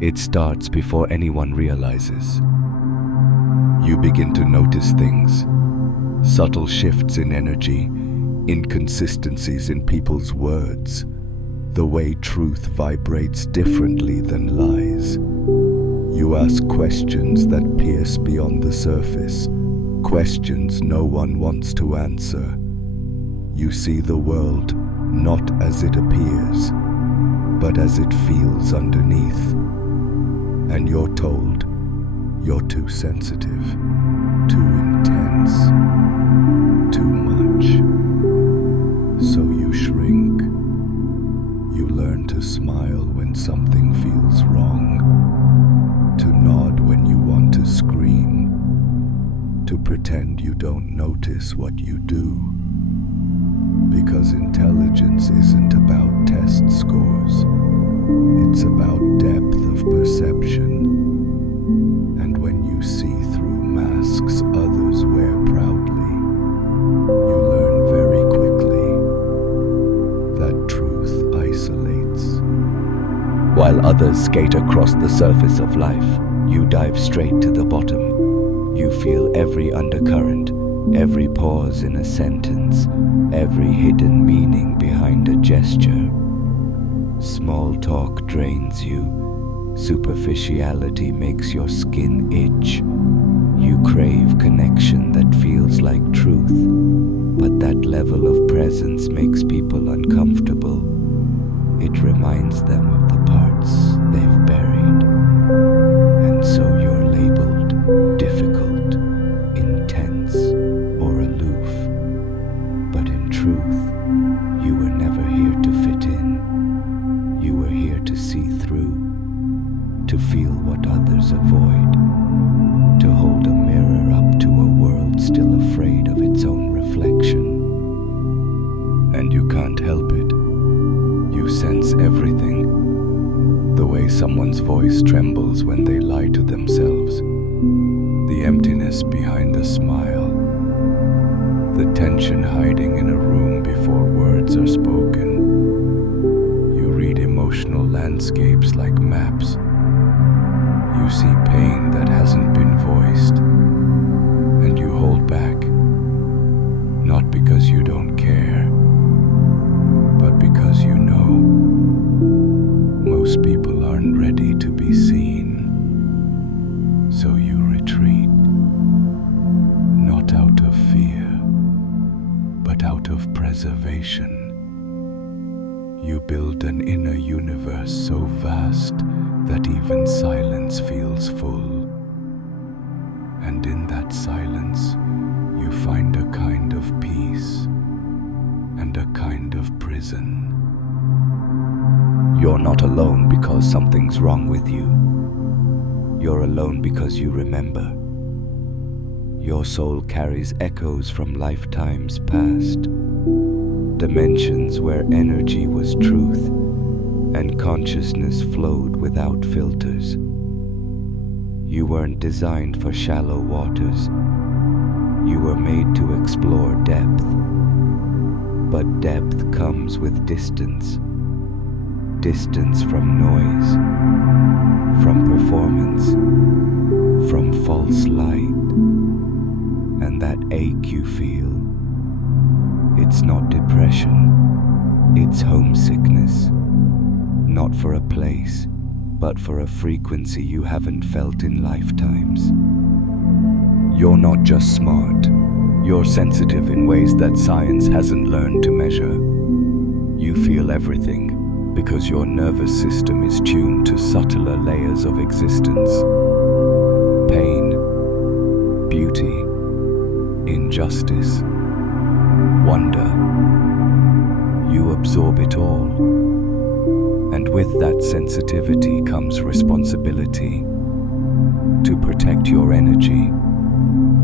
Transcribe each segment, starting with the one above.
It starts before anyone realizes. You begin to notice things, subtle shifts in energy, inconsistencies in people's words, the way truth vibrates differently than lies. You ask questions that pierce beyond the surface, questions no one wants to answer. You see the world not as it appears, but as it feels underneath. And you're told you're too sensitive, too intense, too much. So you shrink. You learn to smile when something feels wrong, to nod when you want to scream, to pretend you don't notice what you do. Because intelligence isn't about test scores, it's about depth of perception. And when you see through masks others wear proudly, you learn very quickly that truth isolates. While others skate across the surface of life, you dive straight to the bottom. You feel every undercurrent, every pause in a sentence, every hidden meaning behind a gesture. Small talk drains you. Superficiality makes your skin itch. You crave connection that feels like truth, but that level of presence makes people uncomfortable. It reminds them of the parts they've buried. And so you're labeled difficult, intense, or aloof. But in truth, you were never here to fit in. You were here to see through, to feel what others avoid, to hold a mirror up to a world still afraid of its own reflection. And you can't help it. You sense everything. The way someone's voice trembles when they lie to themselves, the emptiness behind a smile, the tension hiding in a room before words are spoken. You read emotional landscapes like maps. You see pain that hasn't been voiced, and you hold back, not because you don't care, but because you know most people aren't ready to be seen. So you retreat, not out of fear, but out of preservation. You build an inner universe so vast that even silence feels full. And in that silence, you find a kind of peace and a kind of prison. You're not alone because something's wrong with you. You're alone because you remember. Your soul carries echoes from lifetimes past, dimensions where energy was truth and consciousness flowed without filters. You weren't designed for shallow waters. You were made to explore depth. But depth comes with distance. Distance from noise, from performance, from false light. And that ache you feel, it's not depression, it's homesickness. Not for a place, but for a frequency you haven't felt in lifetimes. You're not just smart, you're sensitive in ways that science hasn't learned to measure. You feel everything because your nervous system is tuned to subtler layers of existence. Pain, beauty, injustice, wonder. You absorb it all. And with that sensitivity comes responsibility to protect your energy,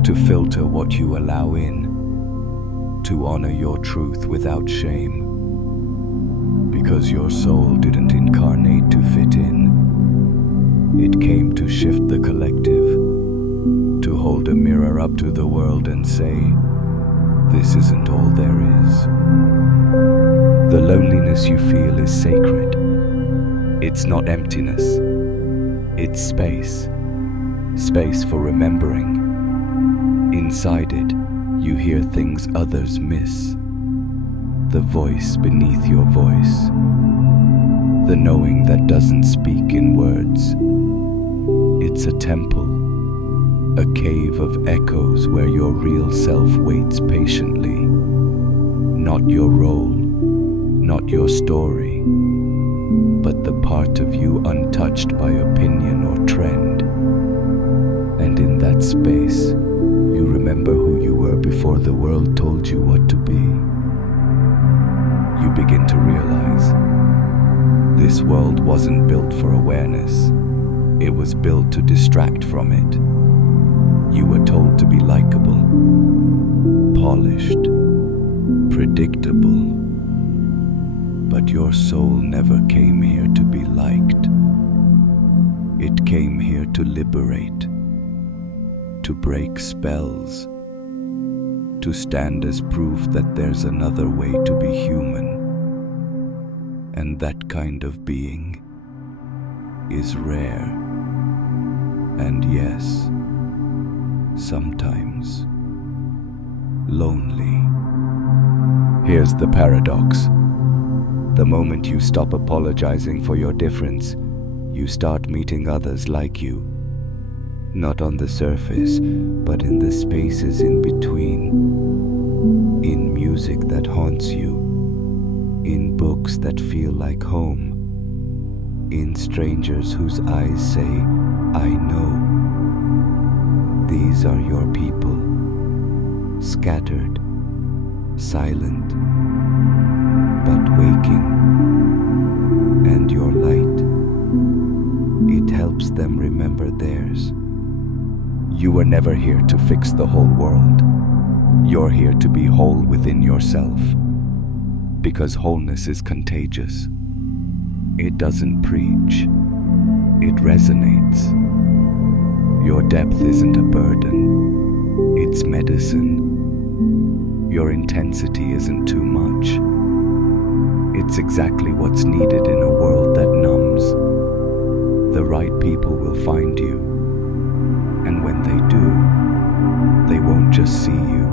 to filter what you allow in, to honor your truth without shame. Because your soul didn't incarnate to fit in. It came to shift the collective, to hold a mirror up to the world and say, this isn't all there is. The loneliness you feel is sacred. It's not emptiness. It's space. Space for remembering. Inside it, you hear things others miss. The voice beneath your voice. The knowing that doesn't speak in words. It's a temple, a cave of echoes where your real self waits patiently. Not your role, not your story, but the part of you untouched by opinion or trend. And in that space, you remember who you were before the world told you what to be. You begin to realize this world wasn't built for awareness. It was built to distract from it. You were told to be likable, polished, predictable. But your soul never came here to be liked. It came here to liberate, to break spells, to stand as proof that there's another way to be human. And that kind of being is rare. And yes, sometimes lonely. Here's the paradox. The moment you stop apologizing for your difference, you start meeting others like you. Not on the surface, but in the spaces in between. In music that haunts you. In books that feel like home. In strangers whose eyes say, I know. These are your people. Scattered, silent, but waking. And your light, it helps them remember theirs. You were never here to fix the whole world. You're here to be whole within yourself. Because wholeness is contagious. It doesn't preach. It resonates. Your depth isn't a burden. It's medicine. Your intensity isn't too much. It's exactly what's needed in a world that numbs. The right people will find you. And when they do, they won't just see you.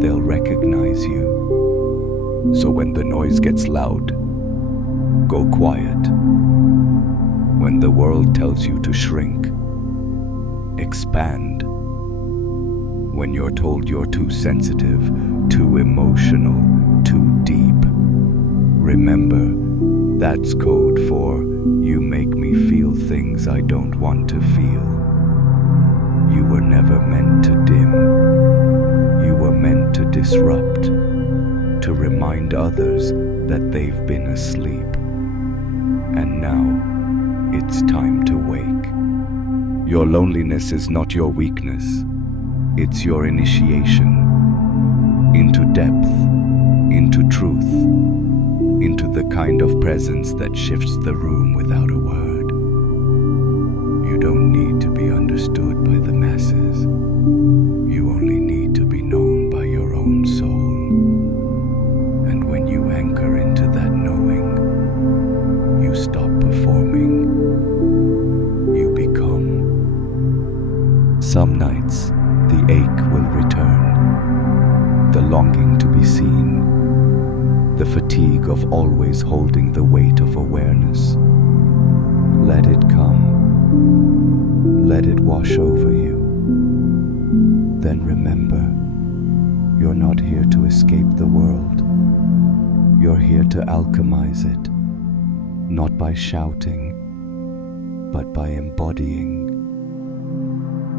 They'll recognize you. So when the noise gets loud, go quiet. When the world tells you to shrink, expand. When you're told you're too sensitive, too emotional, too deep, remember, that's code for you make me feel things I don't want to feel. You were never meant to dim. You were meant to disrupt, to remind others that they've been asleep. And now, it's time to wake. Your loneliness is not your weakness. It's your initiation into depth, into truth, into the kind of presence that shifts the room without a word. You don't need to be understood by the masses. You only need to be known by your own soul. And when you anchor into that knowing, you stop performing. You become. Some nights, the ache will return, the longing to be seen, the fatigue of always holding the weight of awareness. Let it come. Let it wash over you. Then remember, you're not here to escape the world. You're here to alchemize it, not by shouting, but by embodying.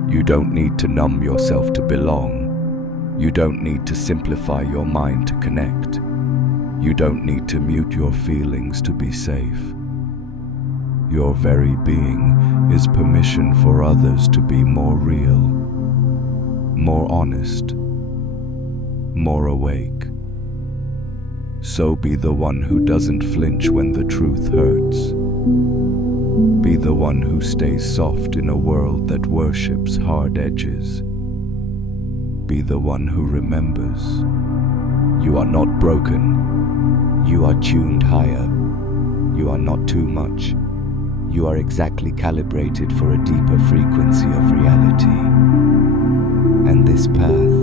You don't need to numb yourself to belong. You don't need to simplify your mind to connect. You don't need to mute your feelings to be safe. Your very being is permission for others to be more real, more honest, more awake. So be the one who doesn't flinch when the truth hurts. Be the one who stays soft in a world that worships hard edges. Be the one who remembers. You are not broken. You are tuned higher. You are not too much. You are exactly calibrated for a deeper frequency of reality. And this path,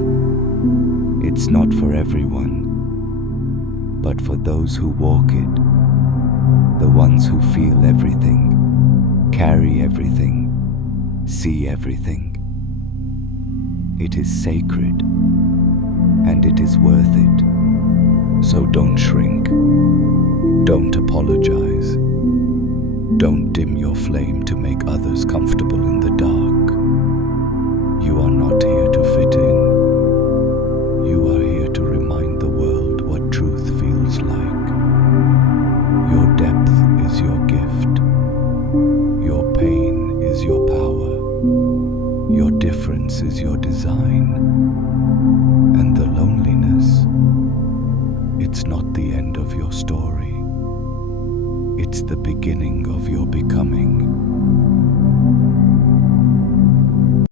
it's not for everyone, but for those who walk it, the ones who feel everything, carry everything, see everything. It is sacred, and it is worth it. So don't shrink, don't apologize, don't dim your flame to make others comfortable in the dark. You are not here to fit in. You are here to remind the world what truth feels like. Your depth is your gift. Your pain is your power. Your difference is your design. And the loneliness, it's not the end of your story. It's the beginning of your becoming.